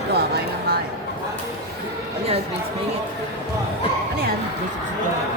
Ito, kain ng kain. Ano yan? Drinks mingit. Ano yan? Drinks mingit.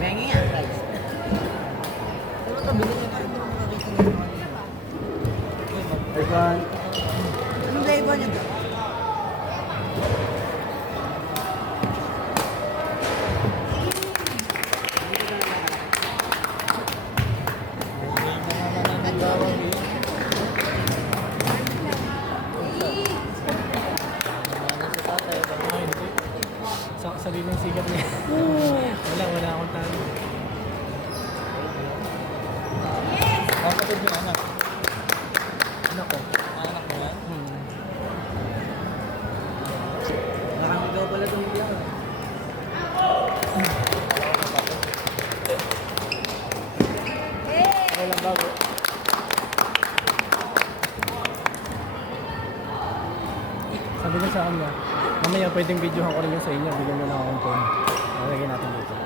Bengi yan, guys. Ano ito? Bilhin niyo tayo. Hindi mo makakita niyo. Ivan. Anong flavor niyo ito? Sa sariling sikat niya. Wala akong talo. Kapatid yung anak. Anak ko. Anak mo yan? Marami daw pala itong video. Walang bago. Sabi ko sa kanya, mamaya pwedeng videohan ko rin yung sa inyo. Bigyan nyo na akong phone. Lagyan natin dito.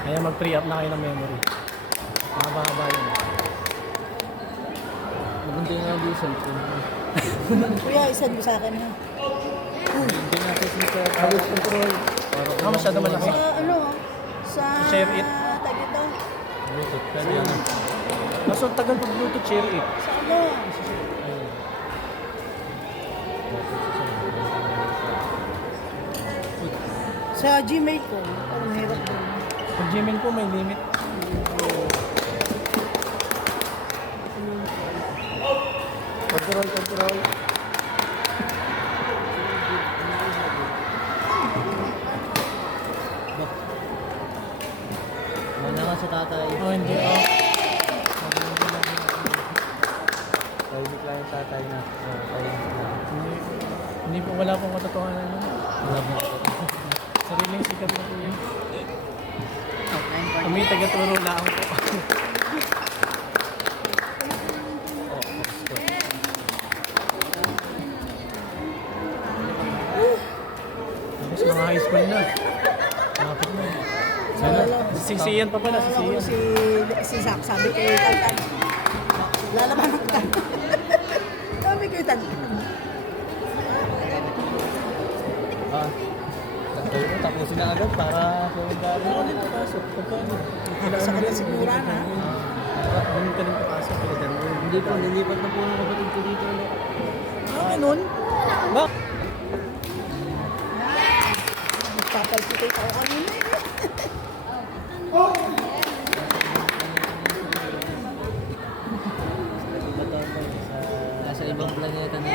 Kaya mag-free up na kayo ng memory. Mahaba-haba yun. Mabundi nga yung cellphone. Kuya, isan mo sa akin ha. Hindi natin sa Habit control. Masyado malaki. Sa ano? Sa... Share it. Tag ito. Bluetooth. Pwede yan. Nasa tagal pag Bluetooth, share it. Sa ano? Sa Gmail ko. Parang hirap din. Pag Gmail ko may limit. Control. Muna ka sa tatay. Oh, hindi. Tahimik lang yung tatay na. Hindi po, wala pong katotohanan nun. Wala mo. Sariling sikat na po yun. Outline part. Kami taga-turo lang po. Tapos mga high school na. Malapit na. Sana, sisiyan pa pala, Naalala ko sisiyan. si Zach, sabi ko yung Tantan. Lalaban ako Tantan. Sabi ko yung Tantan. Tapusin na agad para kumagari. Ako din papasok. Pagkano? Sa kanya sigura na. Ganun ka din papasok. Hindi po, nilipat na po ng kapatid ko dito ulit. Ganun. Ba? Papalpitay ako kanina. Nasa ibang planeta na.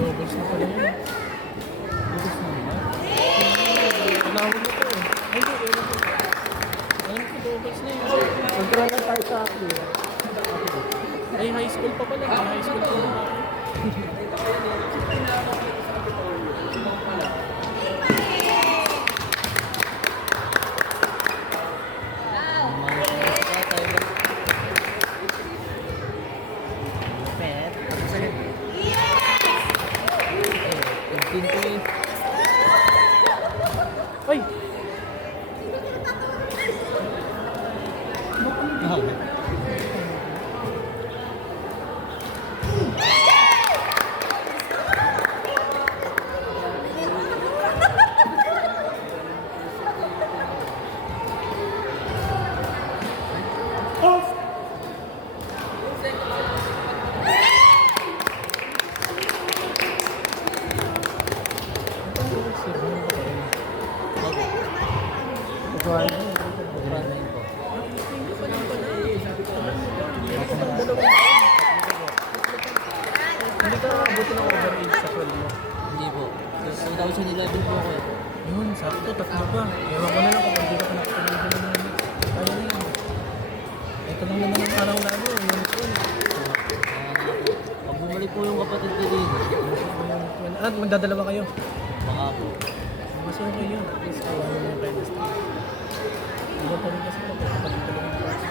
Doubles na pala yun. Doubles na ba? Tinawag mo ko eh. Ay, hindi. Ewan ko. Alam ko, doubles na yun. Control na tayo sa akin. Ay, high school pa pala. High school pa pala. Ay! ka abutin ng over 8 sa 12 mo. Hindi po. 2011 po ako eh. Yun, sakto, tatlo pa. Ewan ko na lang kung hindi ka pa nakapagod na naman. Kaya na yun. Ito lang naman ang araw lalo. Yun po. Pag bumalik po yung kapatid ko din. At magdadalawa kayo. Baka po. Mas okay yun. At least kawa mo yung chemistry. Iba pa rin kasi ito. Kapatid ko lang yung parts.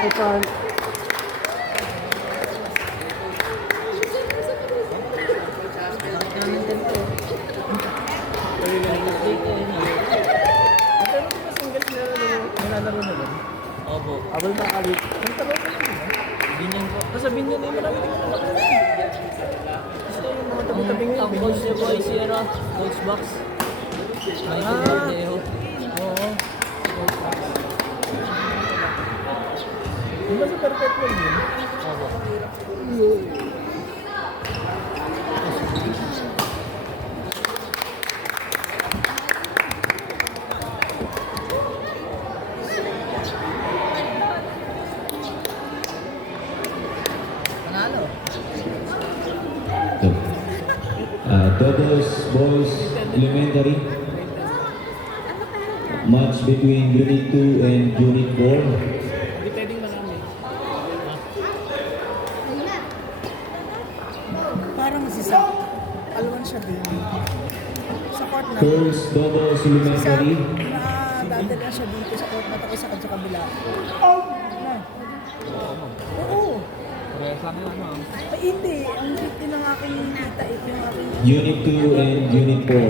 Ito. Pero di ba singles na nilalaro na doon? Opo. Abal na kalit. Ang taro ka lang yun. Binyan po. Kasabihin niya na yung marami din naman nakalala. Gusto yung mga tabi-tabing yun. Ang coach niya po ay Sierra. Coach Box. Michael Bordejo. Oo. Di ba sa perpetual yun? Opo. Panalo. Doubles Boys Elementary match between Unit 2 and Unit 4. Hindi pwedeng marami. Parang si Sam. Alawan siya din. Sa court na. Girls Doubles Elementary Dadala siya dito sa court na tapos sa kabila. Oh! Oo. Ay, hindi. Ang trip din ng aking tita eh. Yung aking Unit 2 and Unit 4.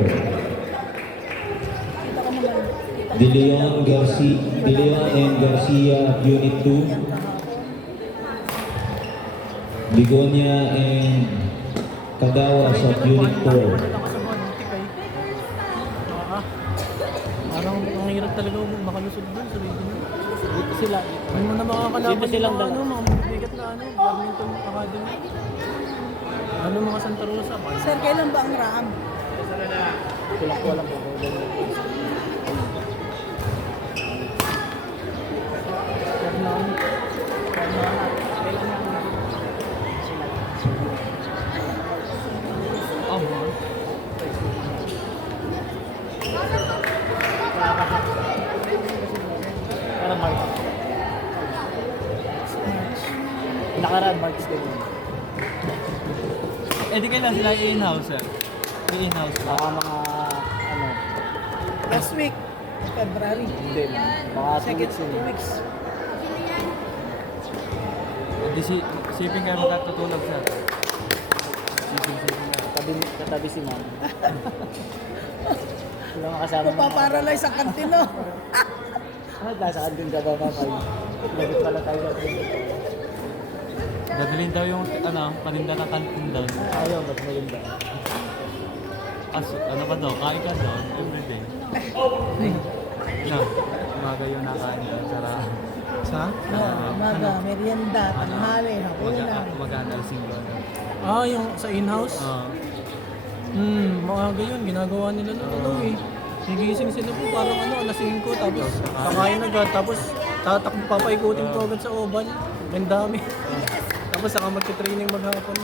tita ko naman. De Leon and Garcia Unit 2. Bigonia and Kagawa sa Unit 4. Parang ang hirap talaga makalusod doon sa region. Dito sila. Ano mo na makakalaban Dito silang mga dalawa. mga bigat na badminton academy. Ano mga Santa Rosa. Sir, kailan ba ang RAM? Sila ko alam po. Para March. Nakaraan March din. Eh di kailan sila in-house sir? In-house ba? Baka mga ano, Last week. February. hindi na. Baka 2 Second weeks 2 weeks. Hindi siping kayo magkatutulog sir. Siping na. Katabi si ma'am. Wala makasama mo. Papaparalyze ang kantino. Nasa kantin ka daw mamay. Lagit pala tayo sa dadalhin daw yung paninda ng kantin daw. Ayaw, ba't malinda? Ano ka daw? Kain ka daw? Everyday. No, umaga yung nakain daw. Sarap. Sa? Umaga, merienda, tanghali, hapunan. Mag-analyzing daw. Yung sa in-house? Maaga yun. Ginagawa nila ng ano eh. Gigising sila po parang alas 5 tapos kakain agad tapos tatakbo papaikutin ko agad sa oval. Ang dami. Tapos saka magti-training maghapon.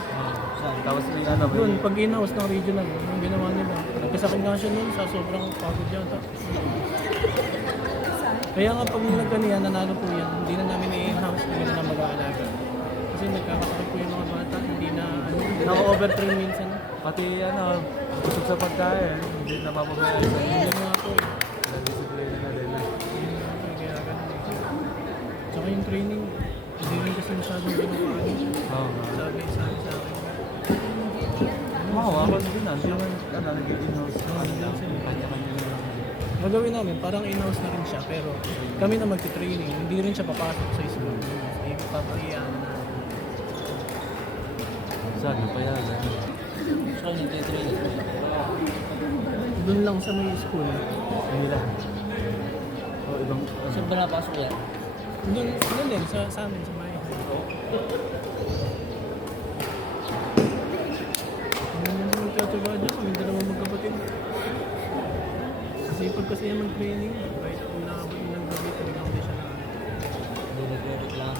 Saan? Tapos may Yun, pag in-house ng regional, yung ginawa nila. Nagkasakit nga siya nun sa sobrang pagod yata. Kaya nga pag nagkaniyan, nanalo po yan. Hindi na namin i-in-house, hindi na mag-aalaga. Kasi nagkakasakit po yung mga bata, hindi na, naka-overtrain minsan. pati busog sa pagkain, hindi na mapabayaan sa Hindi nga po eh. disiplina na din. Kaya ganun eh. Tsaka yung training, hindi rin kasi masyadong ginagawa niya. Oo. Sabi sa akin. Oo, ako na din. Hindi naman, nag-in-house. Kanya-kanya na lang. Gagawin namin, parang in-house na rin siya, pero kami na magti-training, hindi rin siya papasok sa school. Ipapahiyaan na. Saan? Payagan. Saan nagtitraining? Doon lang sa may school. Manila. O ibang... Saan ba napasok yan? Doon din, sa amin, sa may. Ano naman magkataga dyan, kami dalawang magkapatid. Kasi pag Hirap kasi yan mag-training. Kahit umabot ng gabi, talagang hindi siya na. Hindi nagre-reklamo.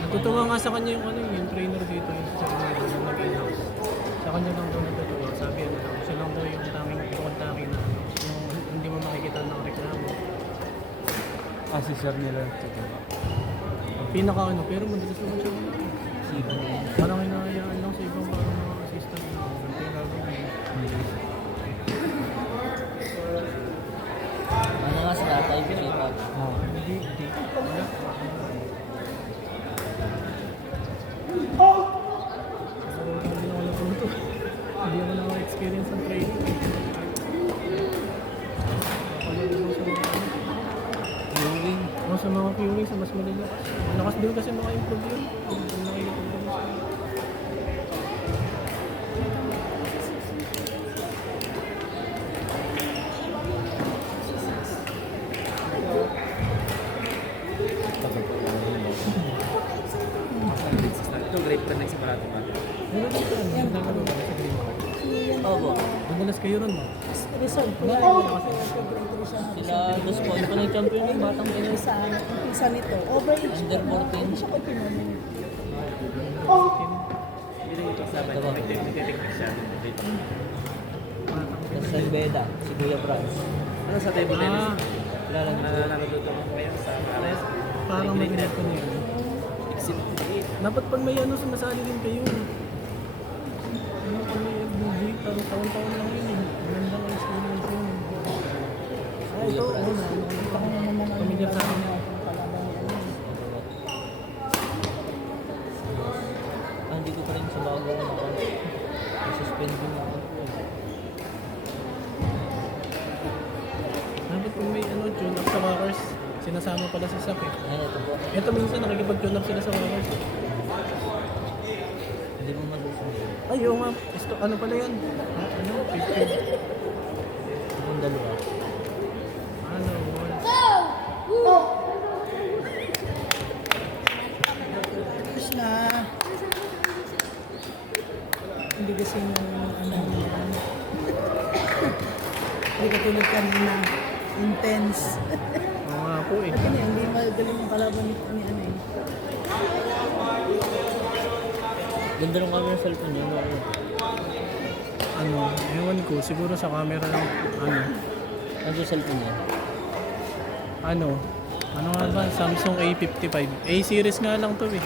Natutuwa nga sa kanya yung yung trainer dito, yung sa kanya yung nag-in-house. Sa kanya lang daw natutuwa. Sabi siya lang daw yung tanging kukontaki na yung hindi mo makikita ng reklamo. Si sir nila. Ang pinaka pero madalas naman siya. Sipa na yan. Parang hinahayaan lang sa ibang parang mga assistant na ganito yung gagawin. Ano nga sa tatay, sipa. Hindi. Wala. Siguro hindi ako natuto. Hindi ako naka-experience ng training. Viewing. Sa mga Fury, sa mas malalakas. Malakas din kasi maka-improve yun. Kung nakikita ko sa Ito, grade 10 nagsimula ito ba? Wala dito yan. Nagkakaroon ka sa green card. Oo. Madalas kayo rin mo. Rizal po yan. February Rizal. Sila dos po. Ano pa nag-champion yung batang ganyan? Isa nito. Overage. Under 14. Hindi siya ko pinunin. Ito ba? Tapos sa Beda, si Kuya Franz. Ano sa table tennis? Kilala na naluluto ko kayo sa Ares. Parang mag-ingat ko niya. Exit. Dapat pag may sumasali din kayo. Pag may FBG, parang taon-taon lang yun eh. Magandang experience yun. Ito, Ito ko naman naman. Pamilyar sa akin. Kalaban ni ano. Hindi ko pa rin sa bago ko ako. Suspend din ako. Dapat kung may tune-up sa Walkers, sinasama pala sa SAC eh. Ay, ito po. Ito minsan nakikipag-tune up sila sa Walkers. Hindi mo magusunod. Ay, yung nga. Ano pala yan? 15. Itong dalawa. Ano? Tapos na. Hindi kasi hindi katulad kanina. Intense. Oo nga po eh. Kasi hindi magaling yung kalaban ni ano eh. Ganda ng camera ng cellphone niya. Ewan ko. Siguro sa camera lang. Ano yung cellphone niya? Ano nga ba? Samsung A55. A series nga lang to eh.